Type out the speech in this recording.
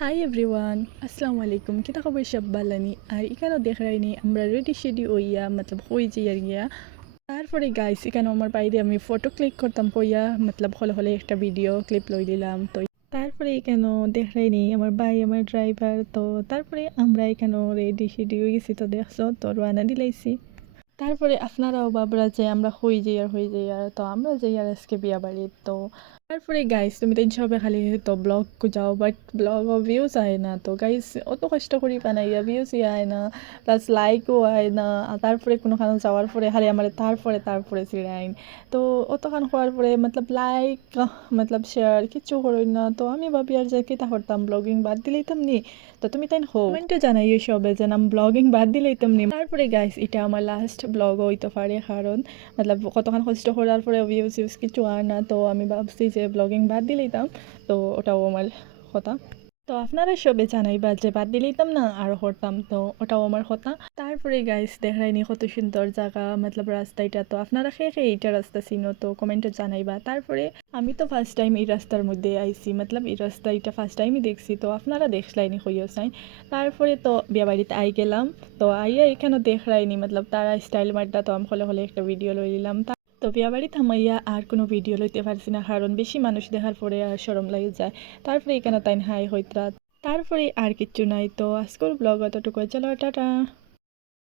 Hi everyone, আসসালামু আলাইকুম। কিতা খবর সব বালানি? আর এখানেও দেখ রাইনি আমরা রেডি শেডি হইয়া মতলব হই যাইয়ার গিয়া। তারপরে গাইস এখানে আমার বাইরে আমি ফটো ক্লিক করতাম হইয়া মতলব হলে হলে একটা ভিডিও ক্লিপ লই দিলাম তো। তারপরে এখানেও দেখ রাইনি আমার ভাই আমার ড্রাইভার তো। তারপরে আমরা এখানেও রেডি শেডি হয়ে গেছি তো দেখছো তো রানা দিলাইছি। তারপরে আপনারাও ভাবরা যে আমরা হই যাই আর তো আমরা যাই আর আজকে বিয়া বাড়ি তো। তারপরে গাইস তুমি তো সবে খালি তো ব্লগ যাও বাট ব্লগ ভিউজ আয় না তো গাইস অত কষ্ট করি বানাইয়া ভিউজই আয় না, প্লাস লাইকও আয় না। আর তারপরে কোনোখানে যাওয়ার পরে খালি আমার তারপরে চিড়াইন তো। অতখান হওয়ার পরে মতলব লাইক মতলব শেয়ার কিচ্ছু করই না তো। আমি ভাবি আর যে কিতা করতাম ব্লগিং বাদ দিলেইতাম নি তো। তুমি তাই হো কমেন্টে জানাইও সবে যে নাম ব্লগিং বাদ দিলেইতাম নি। তারপরে গাইস এটা আমার লাস্ট ব্লগ হইতে পারে কারণ মতলব কতক্ষণ কষ্ট করার পরে ভিউজ কিছু আর না তো। আমি ভাবছি যে ব্লগিং বাদ দিলেইতাম তো ওটাও আমার কথা। তো আপনারা সবে জানাইবা যে বাদ দিলেইতাম না আর করতাম তো ওটাও আমার কথা। তারপরে গাইস দেখাইনি কত সুন্দর জায়গা মতলব রাস্তাটা তো। আপনারা খেয়ে এইটা রাস্তা চিনো তো কমেন্টে জানাইবা। তারপরে আমি তো ফার্স্ট টাইম এই রাস্তার মধ্যে আইছি মতলব এই রাস্তা এটা ফার্স্ট টাইমই দেখছি তো। আপনারা দেখলাইনি হইও চাই। তারপরে তো বিয়া বাড়িতে আই গেলাম তো আইয়া এখানে দেখলাইনি মতলব তারা স্টাইল মারটা তো আমি হলে হলে একটা ভিডিও লই নিলাম। তো বিয়া বাড়ি থামাইয়া আর কোনো ভিডিও লইতে পারছি না কারণ বেশি মানুষ দেখার পরে আর শরম লাগে যায়। তারপরে এখানে তাই হাই হইতরা। তারপরে আর কিচ্ছু নাই তো। আজকের ব্লগ অতটুকু, চলো টাটা।